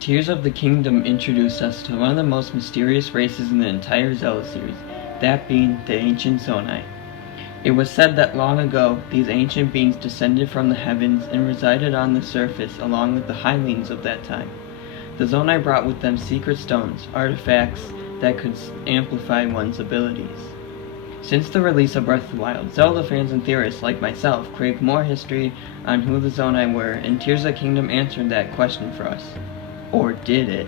Tears of the Kingdom introduced us to one of the most mysterious races in the entire Zelda series, that being the ancient Zonai. It was said that long ago, these ancient beings descended from the heavens and resided on the surface along with the Hylians of that time. The Zonai brought with them secret stones, artifacts that could amplify one's abilities. Since the release of Breath of the Wild, Zelda fans and theorists like myself craved more history on who the Zonai were, and Tears of the Kingdom answered that question for us. Or did it?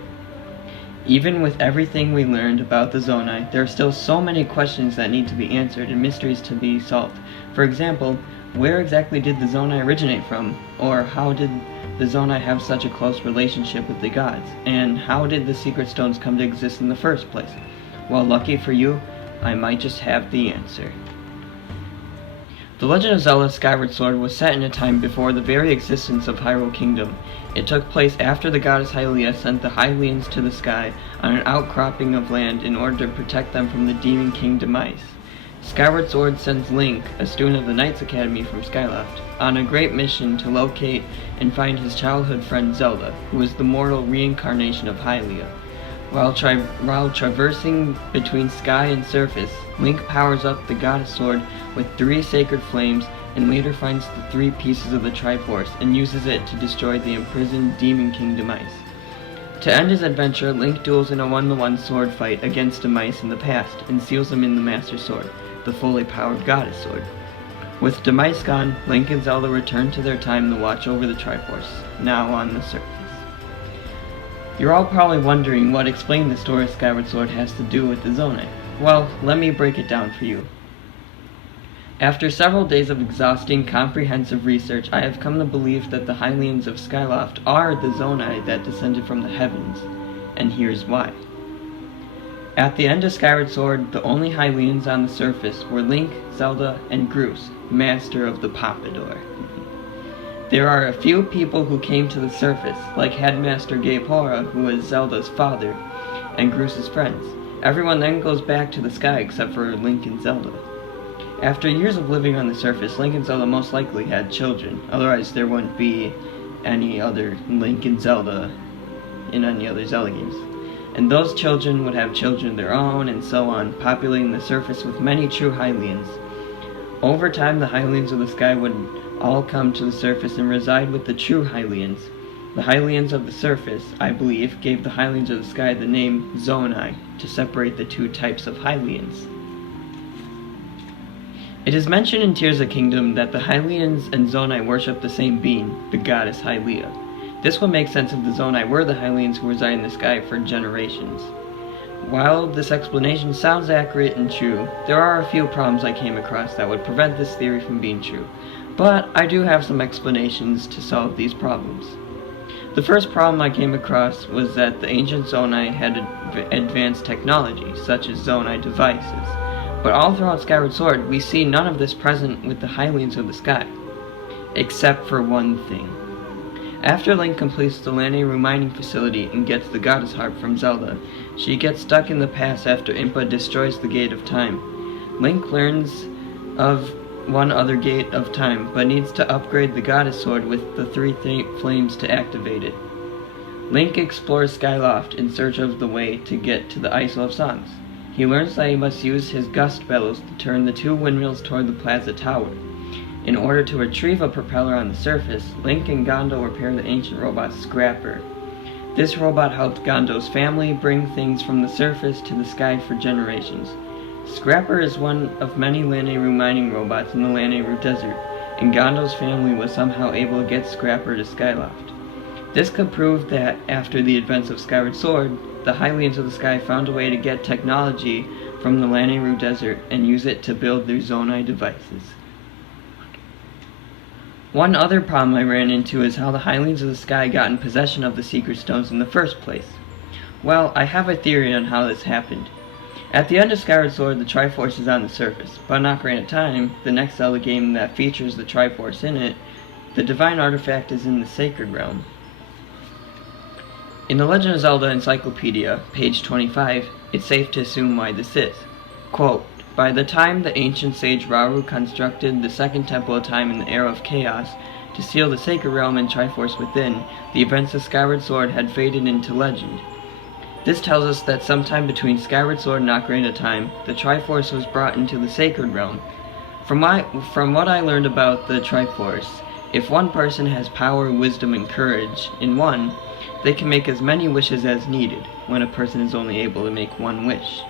Even with everything we learned about the Zonai, there are still so many questions that need to be answered and mysteries to be solved. For example, where exactly did the Zonai originate from? Or how did the Zonai have such a close relationship with the gods? And how did the secret stones come to exist in the first place? Well, lucky for you, I might just have the answer. The Legend of Zelda Skyward Sword was set in a time before the very existence of Hyrule Kingdom. It took place after the goddess Hylia sent the Hylians to the sky on an outcropping of land in order to protect them from the Demon King Demise. Skyward Sword sends Link, a student of the Knights Academy from Skyloft, on a great mission to locate and find his childhood friend Zelda, who is the mortal reincarnation of Hylia. While traversing between sky and surface, Link powers up the goddess sword with 3 sacred flames and later finds the 3 pieces of the Triforce and uses it to destroy the imprisoned Demon King Demise. To end his adventure, Link duels in a 1-to-1 sword fight against Demise in the past and seals him in the Master Sword, the fully powered goddess sword. With Demise gone, Link and Zelda return to their time to watch over the Triforce, now on the surface. You're all probably wondering what explaining the story of Skyward Sword has to do with the Zonai. Well, let me break it down for you. After several days of exhausting, comprehensive research, I have come to believe that the Hylians of Skyloft are the Zonai that descended from the heavens, and here's why. At the end of Skyward Sword, the only Hylians on the surface were Link, Zelda, and Groose, master of the Pompadour. There are a few people who came to the surface, like Headmaster Gaepora, who was Zelda's father, and Groose's friends. Everyone then goes back to the sky except for Link and Zelda. After years of living on the surface, Link and Zelda most likely had children, otherwise there wouldn't be any other Link and Zelda in any other Zelda games. And those children would have children of their own, and so on, populating the surface with many true Hylians. Over time, the Hylians of the sky would all come to the surface and reside with the true Hylians. The Hylians of the surface, I believe, gave the Hylians of the sky the name Zonai to separate the 2 types of Hylians. It is mentioned in Tears of the Kingdom that the Hylians and Zonai worship the same being, the goddess Hylia. This would make sense if the Zonai were the Hylians who reside in the sky for generations. While this explanation sounds accurate and true, there are a few problems I came across that would prevent this theory from being true. But I do have some explanations to solve these problems. The first problem I came across was that the ancient Zonai had advanced technology, such as Zonai devices. But all throughout Skyward Sword, we see none of this present with the Hylians of the sky. Except for one thing. After Link completes the Lanayru mining facility and gets the Goddess Harp from Zelda, she gets stuck in the past after Impa destroys the Gate of Time. Link learns of one other Gate of Time, but needs to upgrade the Goddess Sword with the 3 flames to activate it. Link explores Skyloft in search of the way to get to the Isle of Songs. He learns that he must use his gust bellows to turn the 2 windmills toward the Plaza Tower. In order to retrieve a propeller on the surface, Link and Gondo repair the ancient robot Scrapper. This robot helped Gondo's family bring things from the surface to the sky for generations. Scrapper is one of many Lanayru mining robots in the Lanayru Desert, and Gondo's family was somehow able to get Scrapper to Skyloft. This could prove that, after the events of Skyward Sword, the Hylians of the sky found a way to get technology from the Lanayru Desert and use it to build their Zonai devices. One other problem I ran into is how the Highlings of the Sky got in possession of the Secret Stones in the first place. Well, I have a theory on how this happened. At the end of Skyward Sword, the Triforce is on the surface, but in Ocarina of Time, the next Zelda game that features the Triforce in it, the Divine Artifact is in the Sacred Realm. In the Legend of Zelda Encyclopedia, page 25, it's safe to assume why this is. Quote, "By the time the ancient sage Rauru constructed the second Temple of Time in the Era of Chaos to seal the Sacred Realm and Triforce within, the events of Skyward Sword had faded into legend. This tells us that sometime between Skyward Sword and Ocarina of Time, the Triforce was brought into the Sacred Realm. From what I learned about the Triforce, if one person has power, wisdom, and courage in one, they can make as many wishes as needed, when a person is only able to make one wish.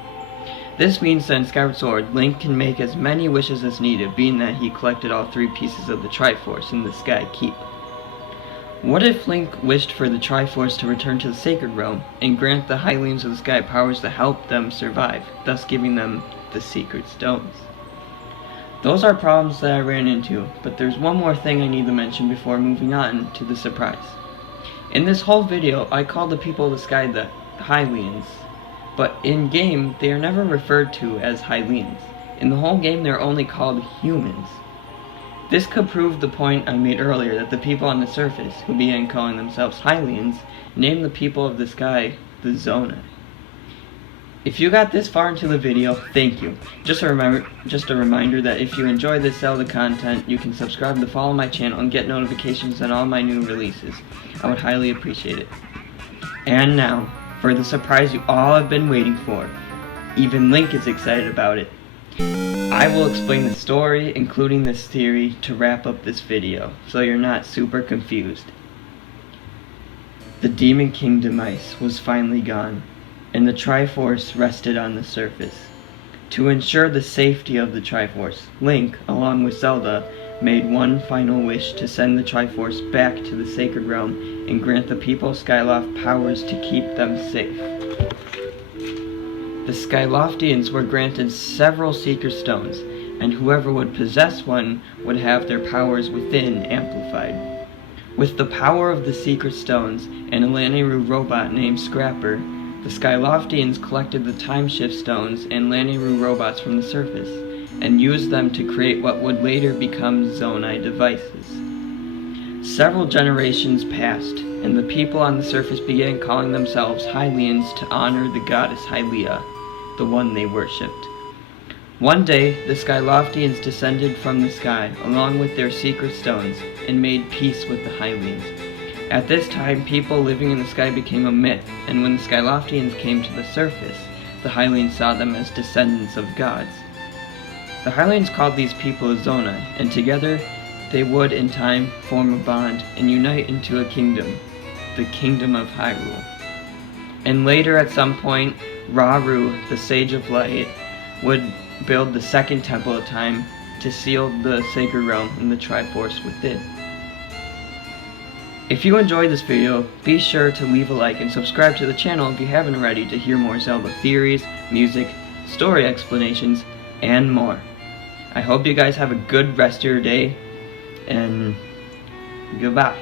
This means that in Skyward Sword, Link can make as many wishes as needed, being that he collected all 3 pieces of the Triforce in the Sky Keep. What if Link wished for the Triforce to return to the Sacred Realm, and grant the Highlings of the Sky powers to help them survive, thus giving them the Secret Stones? Those are problems that I ran into, but there's one more thing I need to mention before moving on to the surprise. In this whole video, I called the people of the sky the Hylians, but in-game, they are never referred to as Hylians. In the whole game, they're only called humans. This could prove the point I made earlier that the people on the surface, who began calling themselves Hylians, named the people of the sky the Zonai. If you got this far into the video, thank you. Just a reminder that if you enjoy this Zelda content, you can subscribe to follow my channel and get notifications on all my new releases. I would highly appreciate it. And now, for the surprise you all have been waiting for. Even Link is excited about it. I will explain the story, including this theory, to wrap up this video, so you're not super confused. The Demon Kingdom ice was finally gone, and the Triforce rested on the surface. To ensure the safety of the Triforce, Link, along with Zelda, made one final wish to send the Triforce back to the Sacred Realm and grant the people of Skyloft powers to keep them safe. The Skyloftians were granted several Secret Stones, and whoever would possess one would have their powers within amplified. With the power of the Secret Stones and a Lanayru robot named Scrapper, the Skyloftians collected the Time Shift Stones and Lanayru robots from the surface, and used them to create what would later become Zonai devices. Several generations passed, and the people on the surface began calling themselves Hylians to honor the goddess Hylia, the one they worshipped. One day, the Skyloftians descended from the sky, along with their secret stones, and made peace with the Hylians. At this time, people living in the sky became a myth, and when the Skyloftians came to the surface, the Hylians saw them as descendants of gods. The Hylians called these people Zonai, and together they would, in time, form a bond and unite into a kingdom, the Kingdom of Hyrule. And later, at some point, Rauru, the Sage of Light, would build the second Temple of Time to seal the Sacred Realm and the Triforce within. If you enjoyed this video, be sure to leave a like and subscribe to the channel if you haven't already to hear more Zelda theories, music, story explanations, and more. I hope you guys have a good rest of your day, and goodbye.